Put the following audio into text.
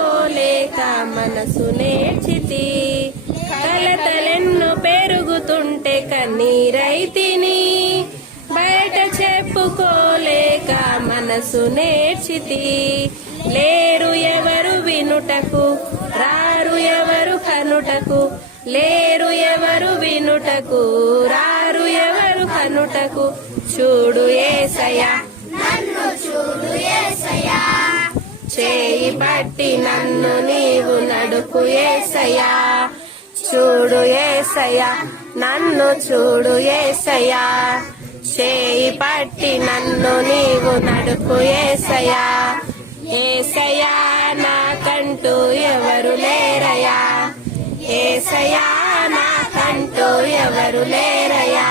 చెప్పుకోలేక మనసు నేర్చితి, కలతలెన్ను పెరుగుతుంటే కన్నీరైతిని, బయట చెప్పుకోలేక మనసు నేర్చితి. లేరు ఎవరు వినుటకు, రారు ఎవరు కనుటకు, లేరు ఎవరు వినుటకు, రారు ఎవరు కనుటకు, చూడు యేసయ్యా నన్ను చూడు యేసయ్యా, చేయి పట్టి నన్ను నీవు నడుపు యేసయ్యా, చూడు యేసయ్యా నన్ను చూడు యేసయ్యా, చేయి పట్టి నన్ను నీవు నడుపు యేసయ్యా. యేసయ్యా నాకంటూ ఎవరు లేరయ్యా, యేసయ్యా నాకంటూ ఎవరు లేరయ్యా.